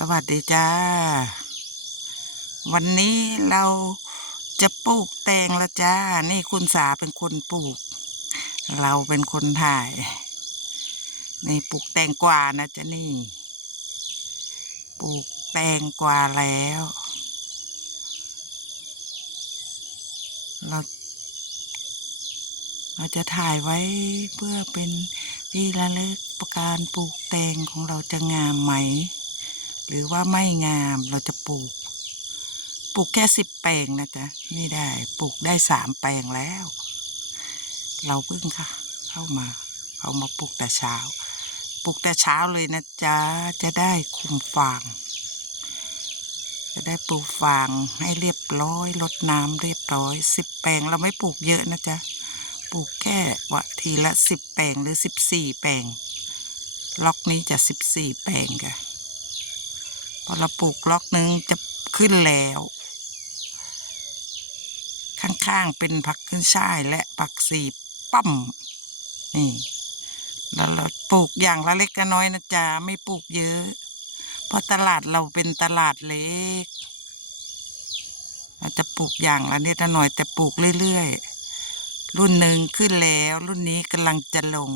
สวัสดีจ้า วันนี้เราจะปลูกแตงล้วจ้า นี่คุณสาเป็นคนปลูก เราเป็นคนถ่าย นี่ปลูกแตงกวานะจ๊ะนี่ ปลูกแตงกวาแล้ว เราเราจะถ่ายไว้เพื่อเป็นที่ระลึกประการปลูกแตงของเราจะงามไหม หรือว่าไม่งามเราจะปลูก ปลูกแค่สิบแปลงนะจ๊ะไม่ได้ปลูกได้สามแปลงแล้ว เราเพิ่งค่ะ เข้ามาเอามาปลูกแต่เช้า ปลูกแต่เช้าเลยนะจ๊ะจะได้คุมฟาง จะได้ปลูกฟางให้เรียบร้อยลดน้ำเรียบร้อยสิบแปลงเราไม่ปลูกเยอะนะจ๊ะปลูกแค่ว่าทีละสิบแปลงหรือสิบสี่แปลงล็อกนี้จะสิบสี่แปลงค่ะ พอเราปลูกล็อกหนึ่งจะขึ้นแล้ว ข้างๆเป็นผักขึ้นช่ายและผักสีปั้มนี่แล้วเราปลูกอย่างละเล็กละน้อยนะจ๊ะไม่ปลูกเยอะ เพราะตลาดเราเป็นตลาดเล็ก เราจะปลูกอย่างละนิดละหน่อยแต่ปลูกเรื่อยๆ รุ่นหนึ่งขึ้นแล้ว รุ่นนี้กำลังจะลง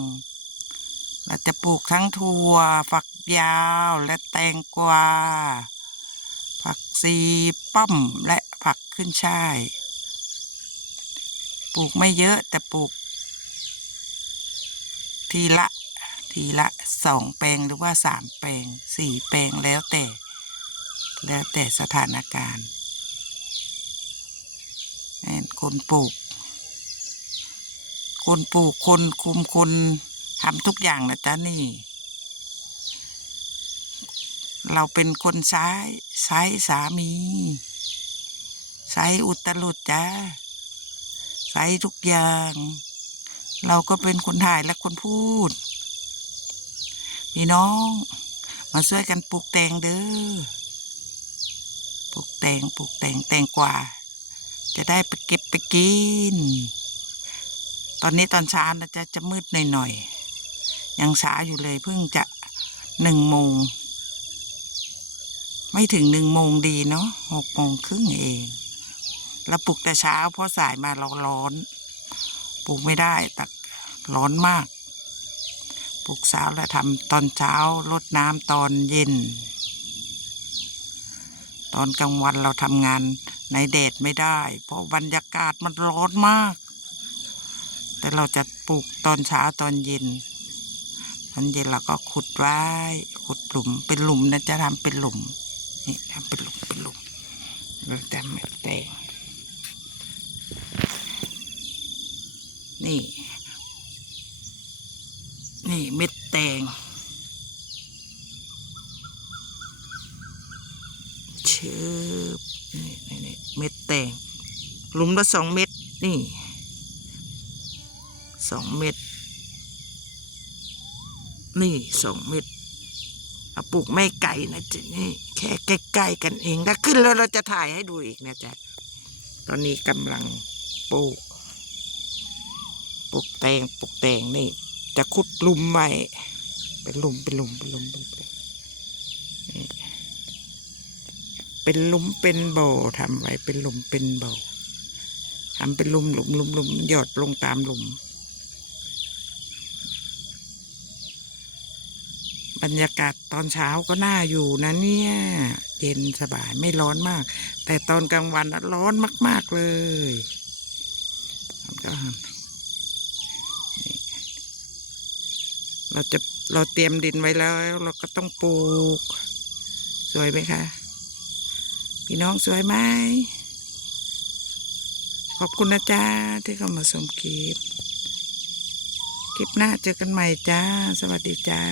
เราจะปลูกทั้งถั่ว ฝักยาวและแตงกวา ผักซีป้อมและผักขึ้นช่าย ปลูกไม่เยอะแต่ปลูก ทีละทีละสองแปลงหรือว่าสามแปลงสี่แปลงแล้วแต่ แล้วแต่สถานการณ์คนปลูก คนปลูกคนคุมคน ทำทุกอย่างนะจ๊ะนี่ เราเป็นคนใช้ใช้สามีใช้อุตลุดจ้าใช้ทุกอย่าง เราก็เป็นคนถ่ายและคนพูดพี่น้อง มาช่วยกันปลูกแตงเด้อปลูกแตงปลูกแตงแตงกว่า จะได้ไปเก็บไปกิน ตอนนี้ตอนเช้านะจะจะมืดหน่อยๆ ยังช้าอยู่เลยเพิ่งจะหนึ่งโมง ไม่ถึงหนึ่งโมงดีเนาะหกโมงครึ่งเองแล้วปลุกแต่เช้าเพราะสายมาเราร้อน ปลูกไม่ได้แต่ร้อนมาก ปลูกเช้าแล้วทำตอนเช้ารดน้ำตอนเย็น ตอนกลางวันเราทำงานในแดดไม่ได้ เพราะบรรยากาศมันร้อนมาก แต่เราจะปลูกตอนเช้าตอนเย็น ตอนเย็นเราก็ขุดไว้ขุดหลุมเป็นหลุมนะจะทำเป็นหลุมนี่ทำเป็นหลุมเป็นหลุมแล้วแต่เม็ดแตงนี่ นี่เม็ดแตงเชิบนี่นี่นี่เม็ดแตงหลุมละสองเม็ดนี่สองเม็ด นี่สองเม็ดเอาปลูกไม่ไก่นะจ๊ะนี่แค่ใกล้ๆกันเองถ้าขึ้นแล้วเราจะถ่ายให้ดูอีกนะจ๊ะตอนนี้กำลังปลูกปลูกแตงปลูกแตงนี่ จะขุดลุมใหม่เป็นลุมเป็นลุมเป็นลุมเป็นลุมเป็นลุมเป็นบ่อทำไว้เป็นลุมเป็นบ่อทำเป็นลุมหลุมหลุมหลุมหยอดลงตามหลุม บรรยากาศตอนเช้าก็น่าอยู่นะเนี่ย เย็นสบายไม่ร้อนมาก แต่ตอนกลางวันร้อนมาก ๆ เลยก็เราจะเราเตรียมดินไว้แล้ว เราก็ต้องปลูก สวยไหมคะ พี่น้องสวยไหมขอบคุณนะจ๊ะที่เข้ามาชมคลิป คลิปหน้าเจอกันใหม่จ้า สวัสดีจ้า